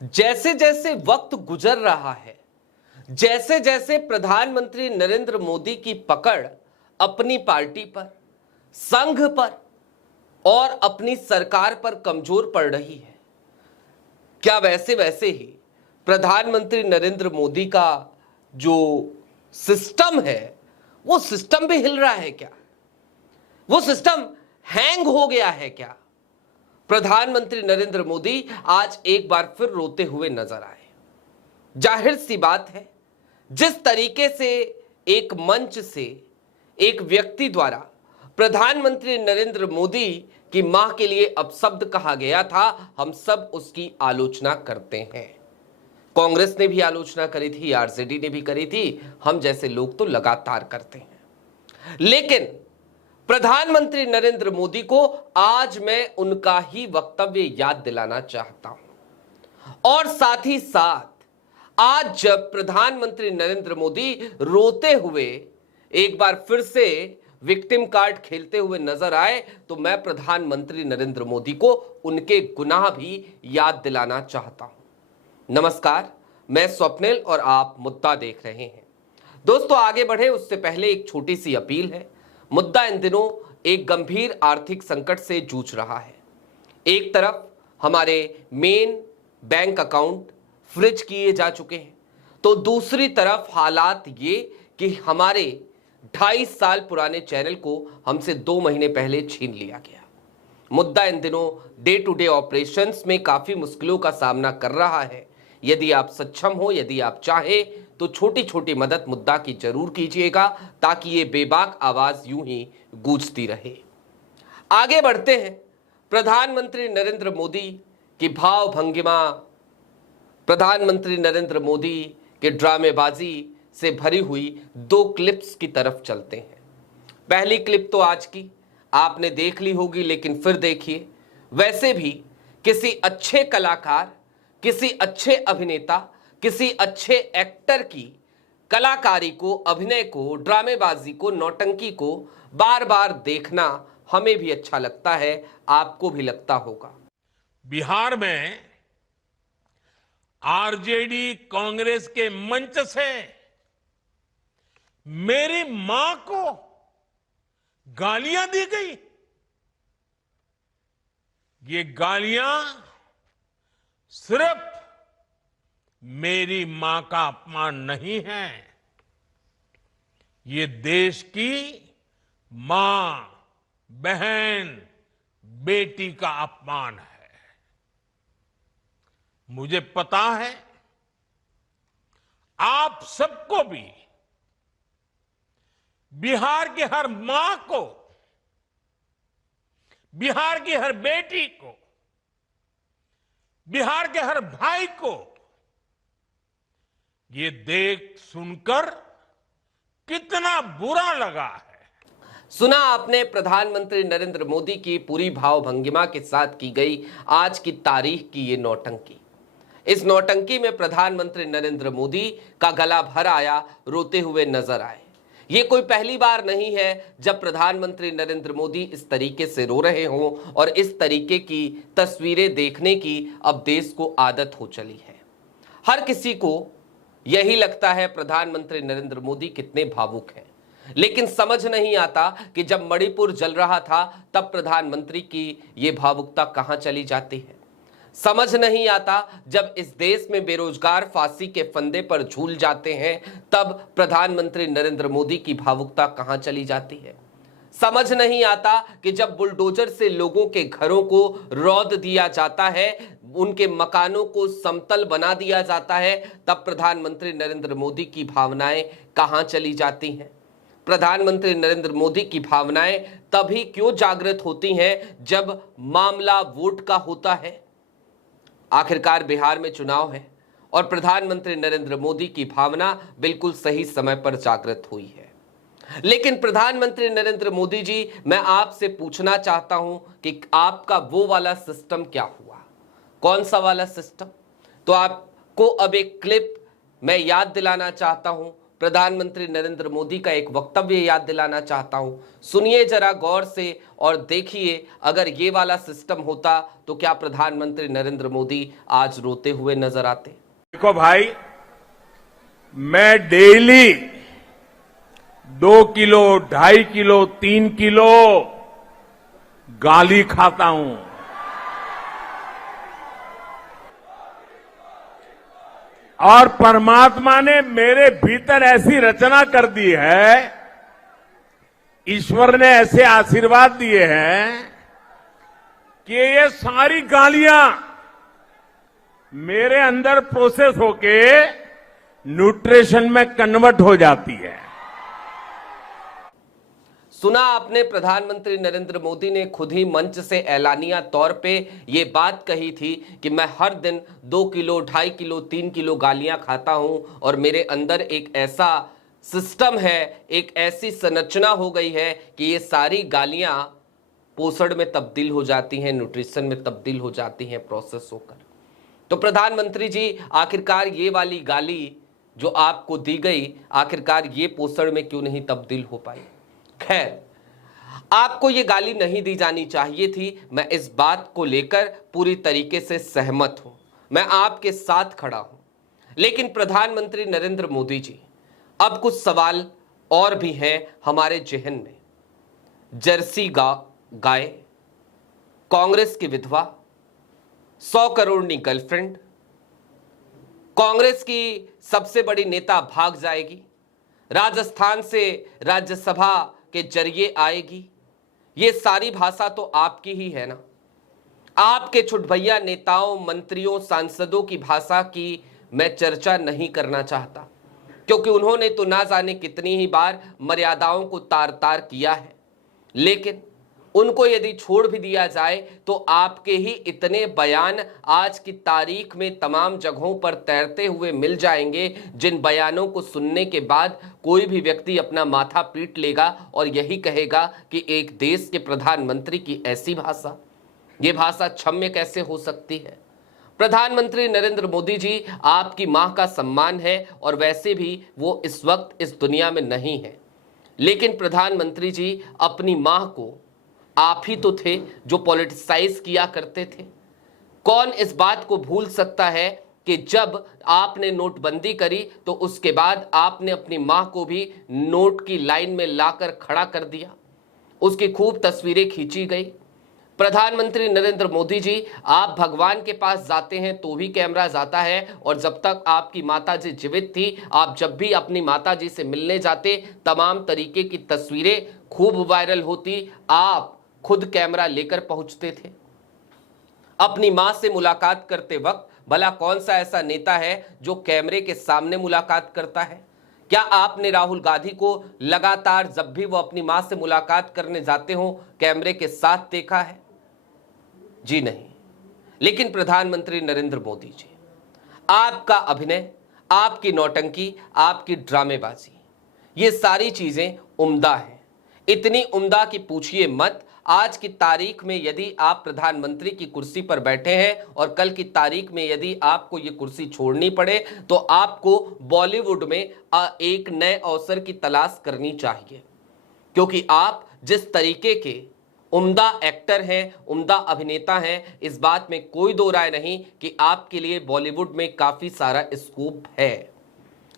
जैसे जैसे वक्त गुजर रहा है, जैसे जैसे प्रधानमंत्री नरेंद्र मोदी की पकड़ अपनी पार्टी पर, संघ पर और अपनी सरकार पर कमजोर पड़ रही है, क्या वैसे वैसे ही प्रधानमंत्री नरेंद्र मोदी का जो सिस्टम है वो सिस्टम भी हिल रहा है क्या? वो सिस्टम हैंग हो गया है क्या? प्रधानमंत्री नरेंद्र मोदी आज एक बार फिर रोते हुए नजर आए। जाहिर सी बात है, जिस तरीके से एक मंच से एक व्यक्ति द्वारा प्रधानमंत्री नरेंद्र मोदी की मां के लिए अपशब्द कहा गया था, हम सब उसकी आलोचना करते हैं। कांग्रेस ने भी आलोचना करी थी, आरजेडी ने भी करी थी, हम जैसे लोग तो लगातार करते हैं। लेकिन प्रधानमंत्री नरेंद्र मोदी को आज मैं उनका ही वक्तव्य याद दिलाना चाहता हूं। और साथ ही साथ आज जब प्रधानमंत्री नरेंद्र मोदी रोते हुए एक बार फिर से विक्टिम कार्ड खेलते हुए नजर आए, तो मैं प्रधानमंत्री नरेंद्र मोदी को उनके गुनाह भी याद दिलाना चाहता हूं। नमस्कार, मैं स्वप्निल और आप मुद्दा देख रहे हैं। दोस्तों, आगे बढ़े उससे पहले एक छोटी सी अपील है। मुद्दा इन दिनों एक गंभीर आर्थिक संकट से जूझ रहा है। एक तरफ हमारे मेन बैंक अकाउंट फ्रीज किए जा चुके हैं, तो दूसरी तरफ हालात ये कि हमारे 2.5 साल पुराने चैनल को हमसे 2 महीने पहले छीन लिया गया। मुद्दा इन दिनों डे टू डे ऑपरेशंस में काफी मुश्किलों का सामना कर रहा है। यदि आप सक्षम हो, यदि आप चाहें तो छोटी छोटी मदद मुद्दा की जरूर कीजिएगा, ताकि ये बेबाक आवाज यूं ही गूंजती रहे। आगे बढ़ते हैं। प्रधानमंत्री नरेंद्र मोदी की भाव भंगिमा, प्रधानमंत्री नरेंद्र मोदी के ड्रामेबाजी से भरी हुई 2 क्लिप्स की तरफ चलते हैं। पहली क्लिप तो आज की आपने देख ली होगी, लेकिन फिर देखिए। वैसे भी किसी अच्छे कलाकार, किसी अच्छे अभिनेता, किसी अच्छे एक्टर की कलाकारी को, अभिनय को, ड्रामेबाजी को, नौटंकी को बार बार देखना हमें भी अच्छा लगता है, आपको भी लगता होगा। बिहार में आरजेडी कांग्रेस के मंच से मेरी मां को गालियां दी गई। ये गालियां सिर्फ मेरी मां का अपमान नहीं है, ये देश की मां, बहन, बेटी का अपमान है। मुझे पता है आप सबको भी बिहार की हर मां को, बिहार की हर बेटी को, बिहार के हर भाई को ये देख सुनकर कितना बुरा लगा है। सुना आपने प्रधानमंत्री नरेंद्र मोदी की पूरी भाव भंगिमा के साथ की गई आज की तारीख की ये नौटंकी। इस नौटंकी में प्रधानमंत्री नरेंद्र मोदी का गला भर आया, रोते हुए नजर आए। ये कोई पहली बार नहीं है जब प्रधानमंत्री नरेंद्र मोदी इस तरीके से रो रहे हों, और इस तरीके की तस्वीरें देखने की अब देश को आदत हो चली है। हर किसी को यही लगता है प्रधानमंत्री नरेंद्र मोदी कितने भावुक हैं, लेकिन समझ नहीं आता कि जब मणिपुर जल रहा था तब प्रधानमंत्री की ये भावुकता कहां चली जाती है। समझ नहीं आता जब इस देश में बेरोजगार फांसी के फंदे पर झूल जाते हैं तब प्रधानमंत्री नरेंद्र मोदी की भावुकता कहां चली जाती है। समझ नहीं आता कि जब बुलडोजर से लोगों के घरों को रौंद दिया जाता है, उनके मकानों को समतल बना दिया जाता है, तब प्रधानमंत्री नरेंद्र मोदी की भावनाएं कहां चली जाती हैं। प्रधानमंत्री नरेंद्र मोदी की भावनाएं तभी क्यों जागृत होती हैं जब मामला वोट का होता है। आखिरकार बिहार में चुनाव है और प्रधानमंत्री नरेंद्र मोदी की भावना बिल्कुल सही समय पर जागृत हुई है। लेकिन प्रधानमंत्री नरेंद्र मोदी जी, मैं आपसे पूछना चाहता हूं कि आपका वो वाला सिस्टम क्या हुआ? कौन सा वाला सिस्टम? तो आपको अब एक क्लिप मैं याद दिलाना चाहता हूं, प्रधानमंत्री नरेंद्र मोदी का एक वक्तव्य याद दिलाना चाहता हूं। सुनिए जरा गौर से और देखिए, अगर ये वाला सिस्टम होता तो क्या प्रधानमंत्री नरेंद्र मोदी आज रोते हुए नजर आते। देखो भाई, मैं डेली 2 किलो, 2.5 किलो, 3 किलो गाली खाता हूं। और परमात्मा ने मेरे भीतर ऐसी रचना कर दी है, ईश्वर ने ऐसे आशीर्वाद दिए हैं कि ये सारी गालियां मेरे अंदर प्रोसेस होके न्यूट्रिशन में कन्वर्ट हो जाती है। सुना आपने, प्रधानमंत्री नरेंद्र मोदी ने खुद ही मंच से ऐलानिया तौर पे ये बात कही थी कि मैं हर दिन 2 किलो, 2.5 किलो, 3 किलो गालियां खाता हूं और मेरे अंदर एक ऐसा सिस्टम है, एक ऐसी संरचना हो गई है कि ये सारी गालियां पोषण में तब्दील हो जाती हैं, न्यूट्रिशन में तब्दील हो जाती हैं प्रोसेस होकर। तो प्रधानमंत्री जी, आखिरकार ये वाली गाली जो आपको दी गई, आखिरकार ये पोषण में क्यों नहीं तब्दील हो पाई। खैर, आपको ये गाली नहीं दी जानी चाहिए थी, मैं इस बात को लेकर पूरी तरीके से सहमत हूं, मैं आपके साथ खड़ा हूं। लेकिन प्रधानमंत्री नरेंद्र मोदी जी, अब कुछ सवाल और भी हैं हमारे जहन में। जर्सी गाय, कांग्रेस की विधवा, 100 करोड़नी गर्लफ्रेंड, कांग्रेस की सबसे बड़ी नेता भाग जाएगी, राजस्थान से राज्यसभा के जरिए आएगी, ये सारी भाषा तो आपकी ही है ना। आपके छुटभैया नेताओं, मंत्रियों, सांसदों की भाषा की मैं चर्चा नहीं करना चाहता, क्योंकि उन्होंने तो ना जाने कितनी ही बार मर्यादाओं को तार तार किया है। लेकिन उनको यदि छोड़ भी दिया जाए तो आपके ही इतने बयान आज की तारीख में तमाम जगहों पर तैरते हुए मिल जाएंगे, जिन बयानों को सुनने के बाद कोई भी व्यक्ति अपना माथा पीट लेगा और यही कहेगा कि एक देश के प्रधानमंत्री की ऐसी भाषा, ये भाषा क्षम्य कैसे हो सकती है। प्रधानमंत्री नरेंद्र मोदी जी, आपकी मां का सम्मान है और वैसे भी वो इस वक्त इस दुनिया में नहीं है, लेकिन प्रधानमंत्री जी, अपनी मां को आप ही तो थे जो पॉलिटिसाइज किया करते थे। कौन इस बात को भूल सकता है कि जब आपने नोटबंदी करी तो उसके बाद आपने अपनी मां को भी नोट की लाइन में लाकर खड़ा कर दिया, उसकी खूब तस्वीरें खींची गई। प्रधानमंत्री नरेंद्र मोदी जी, आप भगवान के पास जाते हैं तो भी कैमरा जाता है, और जब तक आपकी माताजी जीवित थी, आप जब भी अपनी माताजी से मिलने जाते, तमाम तरीके की तस्वीरें खूब वायरल होती, आप खुद कैमरा लेकर पहुंचते थे। अपनी मां से मुलाकात करते वक्त भला कौन सा ऐसा नेता है जो कैमरे के सामने मुलाकात करता है। क्या आपने राहुल गांधी को लगातार जब भी वो अपनी मां से मुलाकात करने जाते हो कैमरे के साथ देखा है? जी नहीं। लेकिन प्रधानमंत्री नरेंद्र मोदी जी, आपका अभिनय, आपकी नौटंकी, आपकी ड्रामेबाजी, ये सारी चीजें उम्दा हैं। इतनी उम्दा कि पूछिए मत। आज की तारीख में यदि आप प्रधानमंत्री की कुर्सी पर बैठे हैं और कल की तारीख में यदि आपको ये कुर्सी छोड़नी पड़े तो आपको बॉलीवुड में एक नए अवसर की तलाश करनी चाहिए, क्योंकि आप जिस तरीके के उम्दा एक्टर हैं, उम्दा अभिनेता हैं, इस बात में कोई दो राय नहीं कि आपके लिए बॉलीवुड में काफी सारा स्कोप है।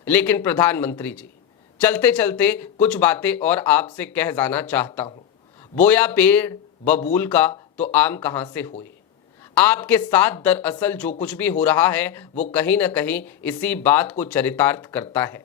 लेकिन प्रधानमंत्री जी, चलते चलते कुछ बातें और आपसे कह जाना चाहता हूं। बोया पेड़ बबूल का तो आम कहां से होए। आपके साथ दरअसल जो कुछ भी हो रहा है वो कहीं ना कहीं इसी बात को चरितार्थ करता है।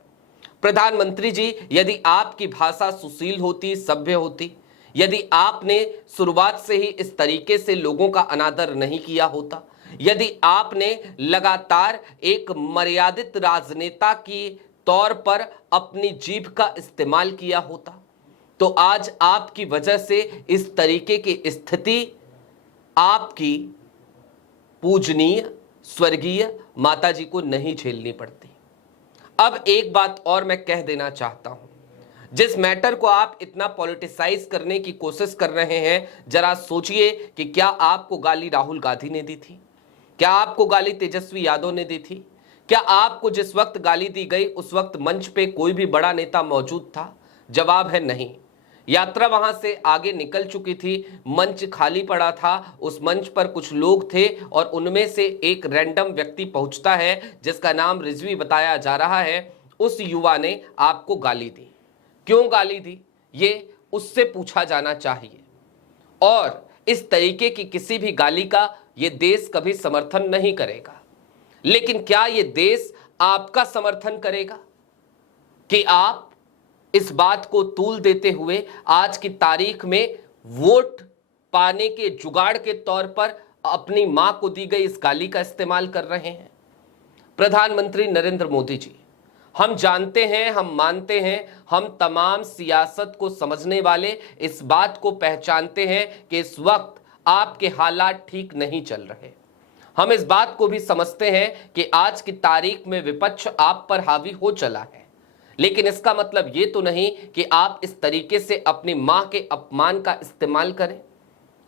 प्रधानमंत्री जी, यदि आपकी भाषा सुशील होती, सभ्य होती, यदि आपने शुरुआत से ही इस तरीके से लोगों का अनादर नहीं किया होता, यदि आपने लगातार एक मर्यादित राजनेता की तौर पर अपनी जीभ का इस्तेमाल किया होता, तो आज आपकी वजह से इस तरीके की स्थिति आपकी पूजनीय स्वर्गीय माताजी को नहीं झेलनी पड़ती। अब एक बात और मैं कह देना चाहता हूं, जिस मैटर को आप इतना पॉलिटिसाइज करने की कोशिश कर रहे हैं, जरा सोचिए कि क्या आपको गाली राहुल गांधी ने दी थी? क्या आपको गाली तेजस्वी यादव ने दी थी? क्या आपको जिस वक्त गाली दी गई उस वक्त मंच पे कोई भी बड़ा नेता मौजूद था? जवाब है नहीं। यात्रा वहां से आगे निकल चुकी थी, मंच खाली पड़ा था, उस मंच पर कुछ लोग थे और उनमें से एक रैंडम व्यक्ति पहुंचता है जिसका नाम रिजवी बताया जा रहा है। उस युवा ने आपको गाली दी। क्यों गाली दी, ये उससे पूछा जाना चाहिए। और इस तरीके की किसी भी गाली का ये देश कभी समर्थन नहीं करेगा। लेकिन क्या ये देश आपका समर्थन करेगा कि आप इस बात को तूल देते हुए आज की तारीख में वोट पाने के जुगाड़ के तौर पर अपनी मां को दी गई इस गाली का इस्तेमाल कर रहे हैं? प्रधानमंत्री नरेंद्र मोदी जी, हम जानते हैं, हम मानते हैं, हम तमाम सियासत को समझने वाले इस बात को पहचानते हैं कि इस वक्त आपके हालात ठीक नहीं चल रहे। हम इस बात को भी समझते हैं कि आज की तारीख में विपक्ष आप पर हावी हो चला है। लेकिन इसका मतलब ये तो नहीं कि आप इस तरीके से अपनी मां के अपमान का इस्तेमाल करें।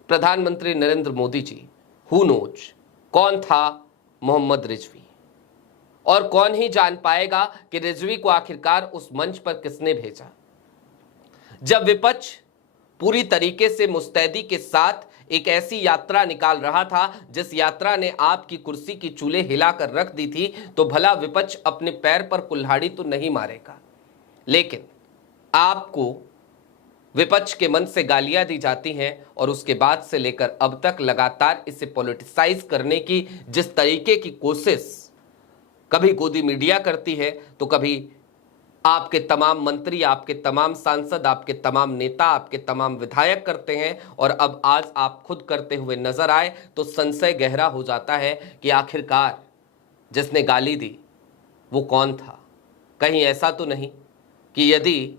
प्रधानमंत्री नरेंद्र मोदी जी, हु नोज कौन था मोहम्मद रिजवी, और कौन ही जान पाएगा कि रिजवी को आखिरकार उस मंच पर किसने भेजा। जब विपक्ष पूरी तरीके से मुस्तैदी के साथ एक ऐसी यात्रा निकाल रहा था जिस यात्रा ने आपकी कुर्सी की चूल्हे हिलाकर रख दी थी, तो भला विपक्ष अपने पैर पर कुल्हाड़ी तो नहीं मारेगा। लेकिन आपको विपक्ष के मन से गालियां दी जाती हैं और उसके बाद से लेकर अब तक लगातार इसे पॉलिटिसाइज करने की जिस तरीके की कोशिश कभी गोदी मीडिया करती है, तो कभी आपके तमाम मंत्री, आपके तमाम सांसद, आपके तमाम नेता, आपके तमाम विधायक करते हैं, और अब आज आप खुद करते हुए नजर आए तो संशय गहरा हो जाता है कि आखिरकार जिसने गाली दी वो कौन था। कहीं ऐसा तो नहीं कि यदि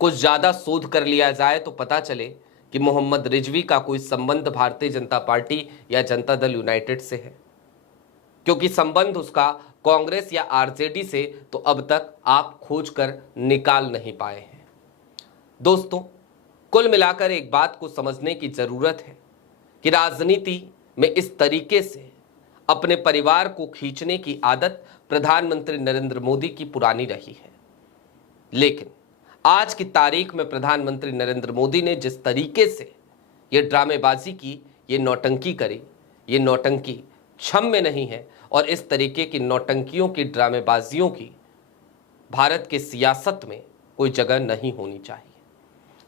कुछ ज़्यादा शोध कर लिया जाए तो पता चले कि मोहम्मद रिजवी का कोई संबंध भारतीय जनता पार्टी या जनता दल यूनाइटेड से है? क्योंकि संबंध उसका कांग्रेस या आरजेडी से तो अब तक आप खोज कर निकाल नहीं पाए हैं। दोस्तों, कुल मिलाकर एक बात को समझने की जरूरत है कि राजनीति में इस तरीके से अपने परिवार को खींचने की आदत प्रधानमंत्री नरेंद्र मोदी की पुरानी रही है। लेकिन आज की तारीख में प्रधानमंत्री नरेंद्र मोदी ने जिस तरीके से ये ड्रामेबाजी की, ये नौटंकी करी, ये नौटंकी क्षम्य नहीं है। और इस तरीके की नौटंकियों की, ड्रामेबाजियों की भारत की सियासत में कोई जगह नहीं होनी चाहिए।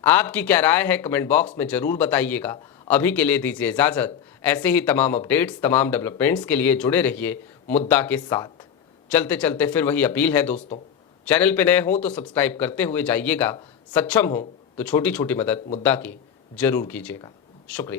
आपकी क्या राय है कमेंट बॉक्स में जरूर बताइएगा। अभी के लिए दीजिए इजाजत। ऐसे ही तमाम अपडेट्स, तमाम डेवलपमेंट्स के लिए जुड़े रहिए मुद्दा के साथ। चलते चलते फिर वही अपील है दोस्तों, चैनल पे नए हो तो सब्सक्राइब करते हुए जाइएगा, सक्षम हो तो छोटी छोटी मदद मुद्दा की जरूर कीजिएगा। शुक्रिया।